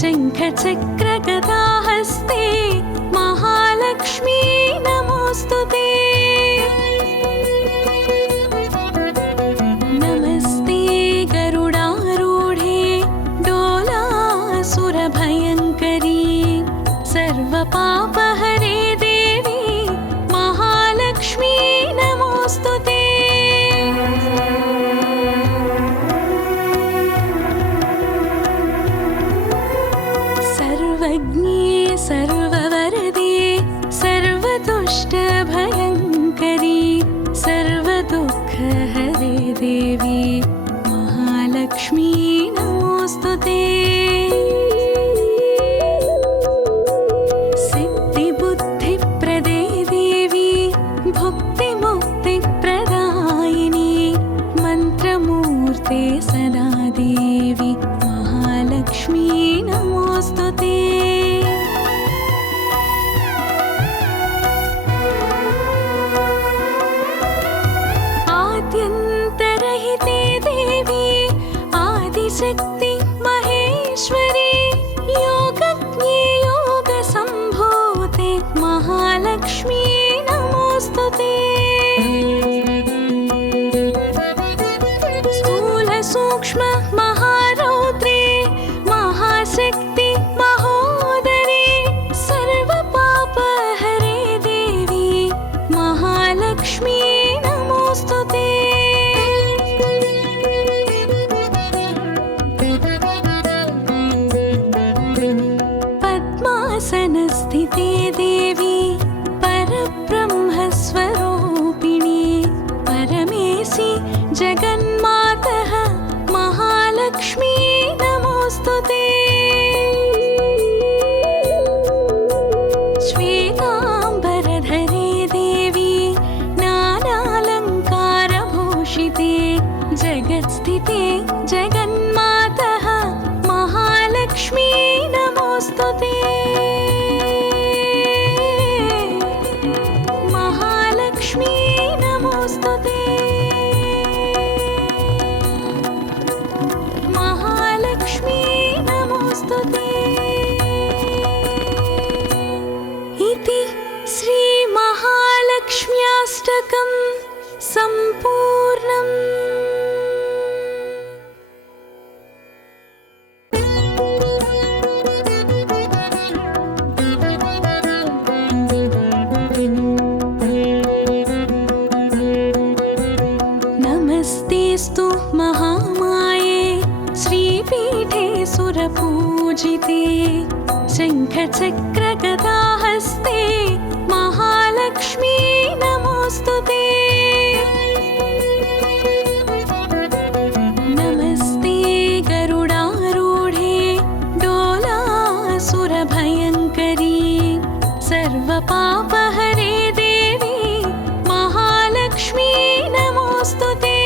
शङ्खचक्रगदाहस्ते महालक्ष्मी नमोऽस्तुते। नमस्ते गरुडारूढे डोलासुरभयङ्करी सर्वपापहरे देवी महालक्ष्मी नमोऽस्तुते। सर्वज्ञे सर्ववरदे सर्वदुष्टभयङ्करी सर्वदुःखहरे देवी महालक्ष्मी नमोऽस्तुते। सिद्धिबुद्धिप्रदे देवी भुक्तिमुक्तिप्रदायिनी मन्त्रमूर्ते सदा देवी महालक्ष्मी नमोऽस्तुते। आद्यन्तरहिते देवी आदिशक्ति महेश्वरी योगज्ञे योगसम्भूते महालक्ष्मी नमोऽस्तुते। स्थूलसूक्ष्म महारौद्रे महाशक्ति महोदरे सर्वपापहरे देवी महालक्ष्मी नमोऽस्तुते। पद्मासनस्थिते देवी परब्रह्मस्वरूपिणी परमेशि जगन्मातः महालक्ष्मी नमोऽस्तुते। श्वेताम्बरधरे देवी नानालङ्कारभूषिते जगत्स्थिते जगन्मातः महालक्ष्मी नमोऽस्तुते। महालक्ष्मी नमोऽस्तुते। महालक्ष्मी नमोऽस्तुते। इति श्रीमहालक्ष्म्याष्टकं सम्पूर्णम्। नमस्तेस्तु महामाये श्रीपीठे सुरपूजिते शङ्खचक्रगदाहस्ते महालक्ष्मी नमोऽस्तुते। नमस्ते गरुडारूढे डोलासुरभयङ्करी सर्वपापहरे देवी महालक्ष्मी नमोऽस्तुते।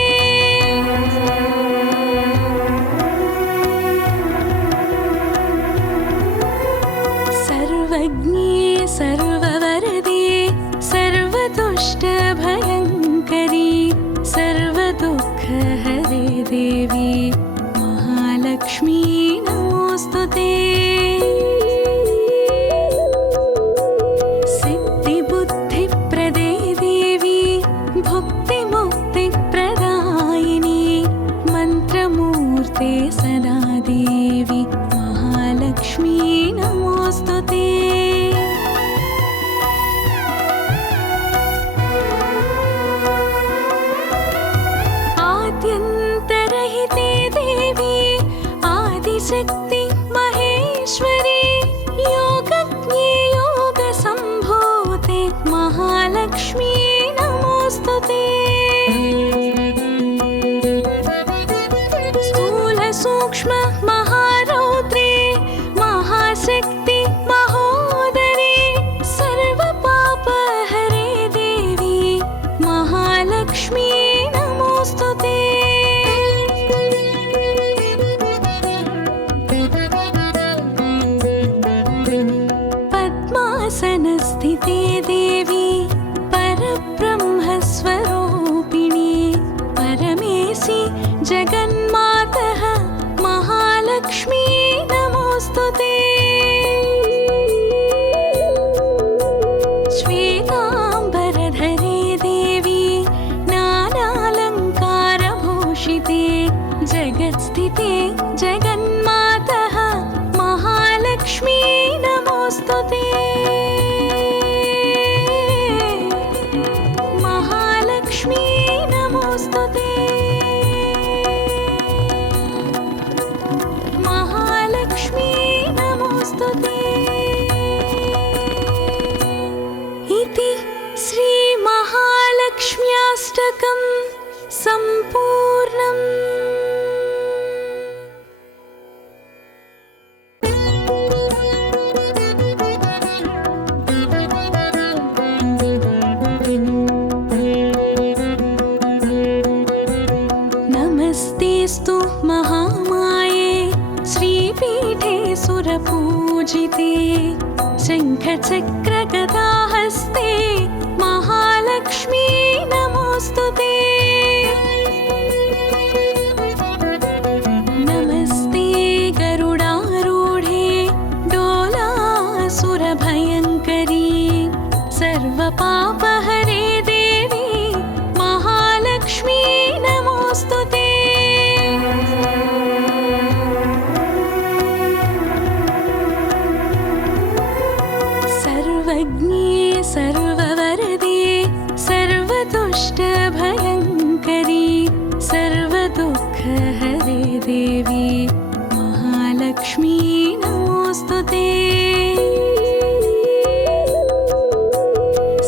सर्वज्ञे सर्ववरदे सर्वदुष्टभयङ्करी सर्वदुःखहरे देवी महालक्ष्मी नमोऽस्तुते। सिद्धिबुद्धिप्रदे देवी भुक्तिमुक्तिप्रदायिनी मन्त्रमूर्ते सदा देवी महालक्ष्मी नमोऽस्तुते। आद्यन्तरहिते देवी आदिशक्ति महेश्वरी योगज्ञे योगसम्भूते महालक्ष्मी नमोऽस्तुते। स्थूलसूक्ष्म महारौद्रे महाशक्ति महोदरे सर्वपापहरे देवी महालक्ष्मी नमोऽस्तुते। नमोऽस्तु ते। इति श्रीमहालक्ष्म्याष्टकं सम्पूर्णम्। नमस्तेऽस्तु महामाये श्रीपीठे सुरपूजिते शङ्खचक्रगदाहस्ते महालक्ष्मी नमोऽस्तु ते। नमस्ते गरुडारूढे डोलासुरभयङ्करी सर्वपापहरे देवी महालक्ष्मी नमोऽस्तु ते। सर्वज्ञे सर्ववरदे सर्वदुष्टभयङ्करी सर्वदुःखहरे देवी महालक्ष्मी नमोऽस्तु ते।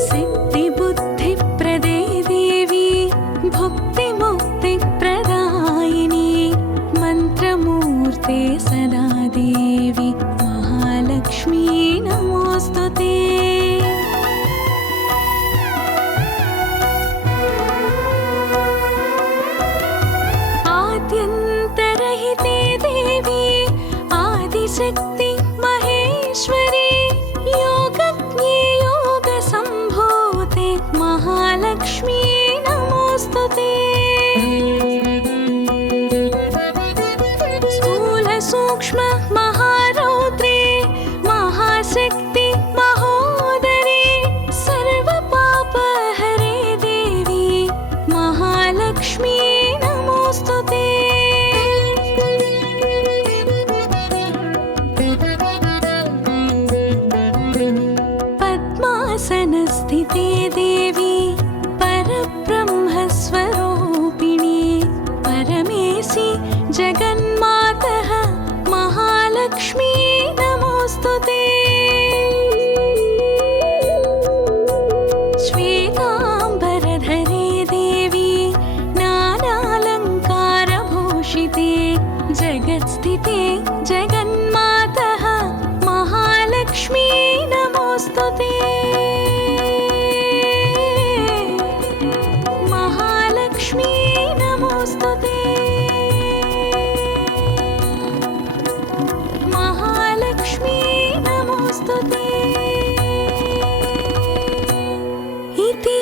सिद्धिबुद्धिप्रदे देवी भुक्तिमुक्तिप्रदायिनी मन्त्रमूर्ते सदा देवी महालक्ष्मी नमोऽस्तु ते। आद्यन्तरहिते देवी आदिशक्ति महेश्वरी योगज्ञे योगसम्भूते महालक्ष्मी नमोऽस्तु ते। स्थूलसूक्ष्म महारौद्रे महाशक्ति महोदरे सर्वपापहरे देवी महालक्ष्मी नमोऽस्तु ते। पद्मासनस्थिते देवी परब्रह्मस्वरूपिणी परमेशि जगन्मातः महालक्ष्मी नमोऽस्तु ते। श्वेताम्बरधरे देवी नानालङ्कारभूषिते जगत्स्थिते जगन्मातः महालक्ष्मी नमोऽस्तु ते। महालक्ष्मी नमोऽस्तु ते। महालक्ष्मी नमोऽस्तु ते। इति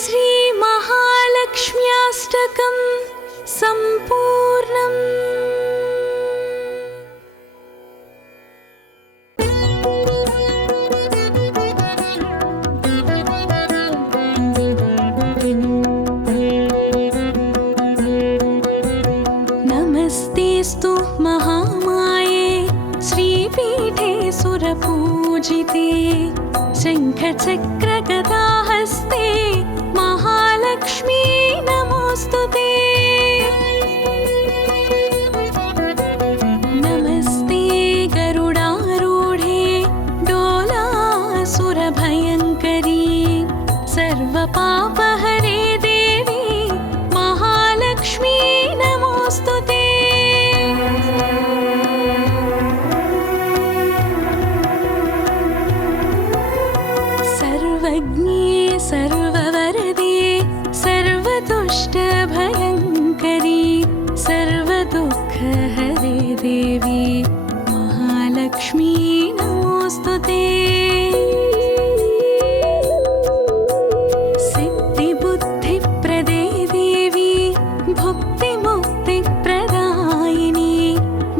श्रीमहालक्ष्म्याष्टकं सम्पूर्णम्। नमस्तेऽस्तु महामाये श्रीपीठे सुरपूजिते शङ्खचक्रगदाहस्ते महालक्ष्मी नमोऽस्तु ते। नमस्ते गरुडारूढे डोलासुरभयङ्करी सर्वपापहरे देवी महालक्ष्मी नमोऽस्तु ते। सर्वज्ञे सर्ववरदे सर्वदुष्टभयङ्करी सर्वदुःखहरे देवी महालक्ष्मी नमोऽस्तु ते। सिद्धिबुद्धिप्रदे देवी भुक्तिमुक्तिप्रदायिनी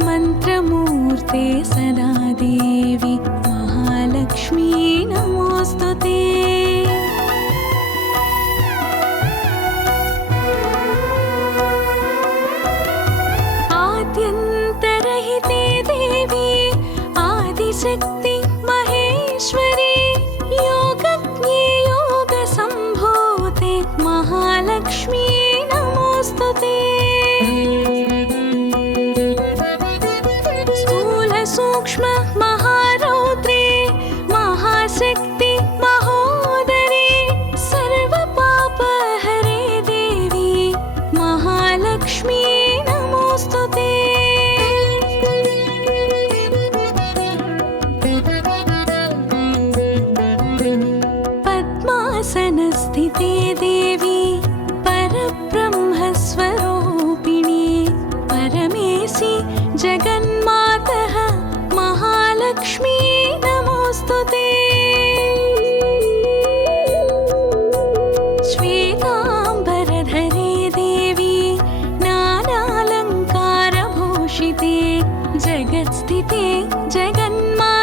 मन्त्रमूर्ते सदा देवी महालक्ष्मी नमोऽस्तु ते। आद्यन्तरहिते देवी आदिशक्ति महेश्वरी योगज्ञे योगसम्भूते महालक्ष्मी नमोऽस्तु ते। स्थूलसूक्ष्म महारौद्रे स्थिते जगन्माते